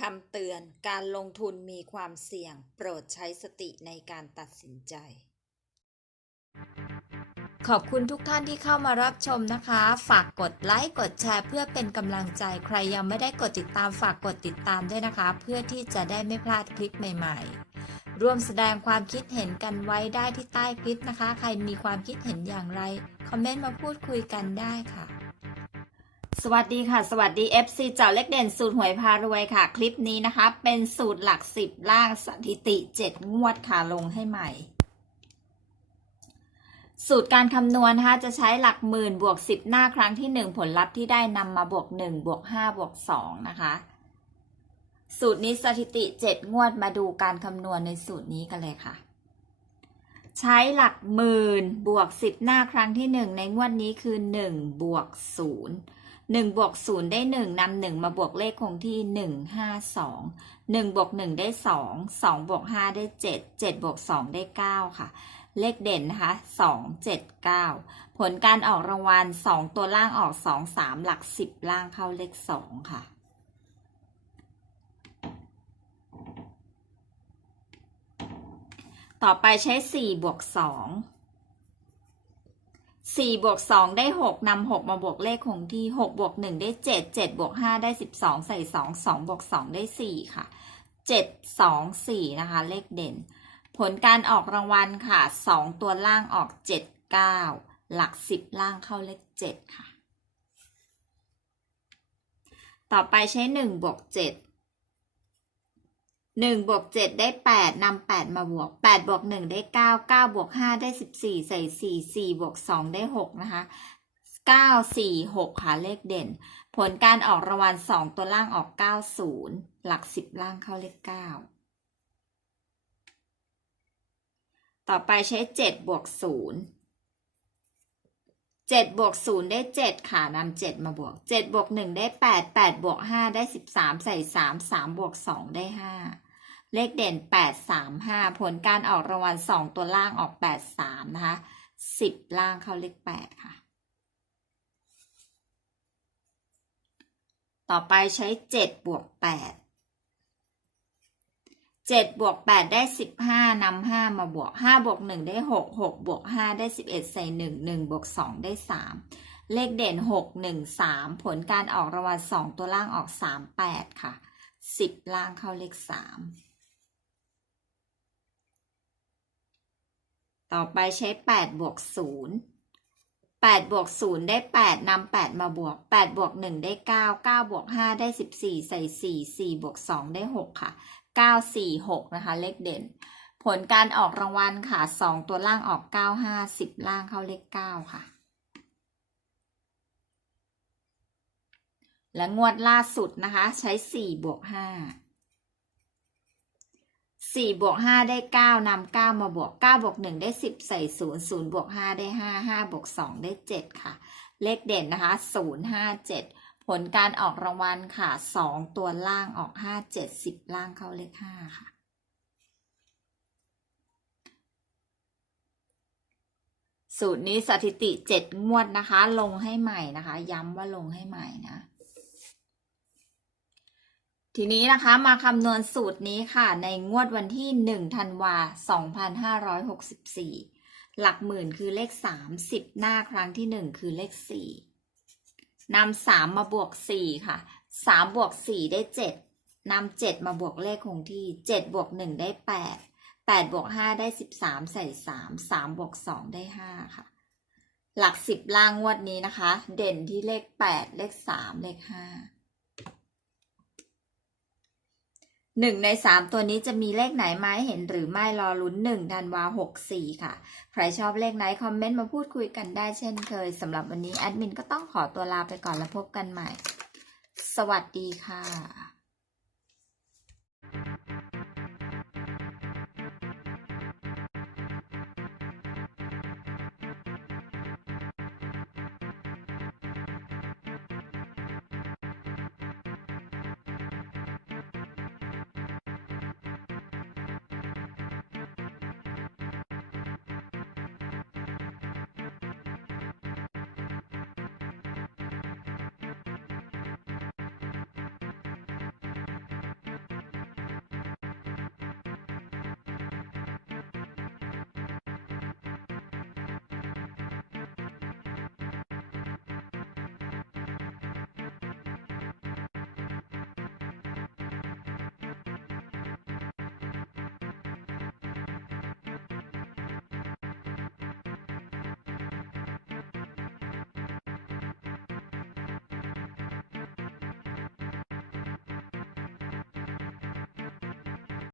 คำเตือนการลงทุนมีความเสี่ยง โปรดใช้สติในการตัดสินใจ ขอบคุณทุกท่านที่เข้ามารับชมนะคะ ฝากกดไลค์กดแชร์เพื่อเป็นกำลังใจใครยังไม่ได้กดติดตามฝากกดติดตามด้วยนะคะ เพื่อที่จะได้ไม่พลาดคลิปใหม่ๆ ร่วมแสดงความคิดเห็นกันไว้ได้ที่ใต้คลิปนะคะ ใครมีความคิดเห็นอย่างไร คอมเมนต์มาพูดคุยกันได้ค่ะ สวัสดีค่ะ สวัสดี FC เจ้าเล็กเด่นสูตรหวยพารวยค่ะ คลิปนี้นะคะ เป็นสูตรหลักสิบล่างสถิติ7งวดค่ะลงให้ใหม่ สูตรการคำนวณนะคะจะใช้หลักหมื่นบวก10หน้าครั้งที่1ผลลัพธ์ที่ได้นำมาบวก1บวก5บวก2นะคะ สูตรนี้สถิติ7งวดมาดูการคำนวณในสูตรนี้กันเลยค่ะใช้หลักหมื่นบวก 10 หน้าครั้งที่ 1 ในงวดนี้คือ 1 บวก 0 1บวก0ได้ 1นำ1มาบวกเลขคงที่ 1 5 2 1บวก1ได้ 2 2บวก5ได้ 7 7บวก2ได้ 9 ค่ะ เลขเด่นนะคะ2 7 9 ผลการออกรางวัล 2 ตัวล่างออก 2 3 หลัก 10 ล่างเข้าเลข 2 ค่ะต่อไปใช้ 4 บวก 2 4บวก2ได้6นำ6มาบวกเลขคงที่6บวก1ได้7 7บวก5ได้12ใส่2 2บวก2ได้4ค่ะ7 2 4นะคะ เลขเด่น ผลการออกรางวัลค่ะ2ตัวล่างออก7 9หลัก10ล่างเข้าเลข7ค่ะ ต่อไปใช้1บวก7 หนึ่งบวกเจ็ดได้แปดนำแปดมาบวกแปดบวกหนึ่งได้เก้าเก้าบวกห้าได้สิบสี่ใส่สี่สี่บวกสองได้หกนะคะเก้าสี่หกค่ะเลขเด่น ผลการออกรางวัลสองตัวล่างออกเก้าศูนย์หลักสิบล่างเข้าเลขเก้าต่อไปใช้เจ็ดบวกศูนย์ เจ็ดบวกศูนย์ได้เจ็ดค่ะนำเจ็ดมาบวกเจ็ดบวกหนึ่งได้แปดแปดบวกห้าได้สิบสามใส่สามสามบวกสองได้ห้าเลขเด่น 8 3 5 ผลการออกรางวัล 2 ตัวล่างออก 8 3 นะคะ 10 ล่างเข้าเลข 8 ค่ะ ต่อไปใช้ 7 บวก 8 7บวก8ได้15นำ5มาบวก5บวก1ได้6 6บวก5ได้11ใส่1 1บวก2ได้3เลขเด่น6 1 3ผลการออกรางวัล2ตัวล่างออก3 8ค่ะ10ล่างเข้าเลข3ต่อไปใช้8บวก0 8บวก0ได้8นำ8มาบวก8บวก1ได้9 9บวก5ได้14ใส่4 4บวก2ได้6ค่ะ 9 4 6 นะคะ เลขเด่น ผลการออกรางวัลค่ะ 2 ตัวล่างออก 9 5 10 ล่างเข้าเลข 9 ค่ะ และงวดล่าสุดนะคะ ใช้ 4 บวก 5 4บวก 5 ได้ 9นำ9มาบวก 9 บวก 1 ได้ 10 ใส่ 0 0 บวก 5 ได้ 5 5 บวก 2 ได้ 7 ค่ะ เลขเด่นนะคะ 0 5 7 ผลการออกรางวัลค่ะ2ตัวล่างออก5 7 10ล่างเข้าเลข5ค่ะ สูตรนี้สถิติ7งวดนะคะ ลงให้ใหม่นะคะ ย้ำว่าลงให้ใหม่นะ ทีนี้นะคะมาคำนวณสูตรนี้ค่ะ ในงวดวันที่1ธันวา2564หลักหมื่นคือเลข30หน้าครั้งที่1คือเลข4 นำสามมาบวกสี่ค่ะสามบวกสี่ได้เจ็ดนำเจ็ดมาบวกเลขคงที่เจ็ดบวกหนึ่งได้แปดแปดบวกห้าได้สิบสามใส่สามสามบวกสองได้ห้าค่ะ หลักสิบล่างวดนี้นะคะ เด่นที่เลขแปดเลขสามเลขห้า หนึ่งในสามตัวนี้จะมีเลขไหนไหมเห็นหรือไม่รอลุ้นหนึ่งธันวาหกสี่ค่ะ ใครชอบเลขไหน คอมเมนต์มาพูดคุยกันได้เช่นเคยสำหรับวันนี้แอดมินก็ต้องขอตัวลาไปก่อนแล้วพบกันใหม่ สวัสดีค่ะ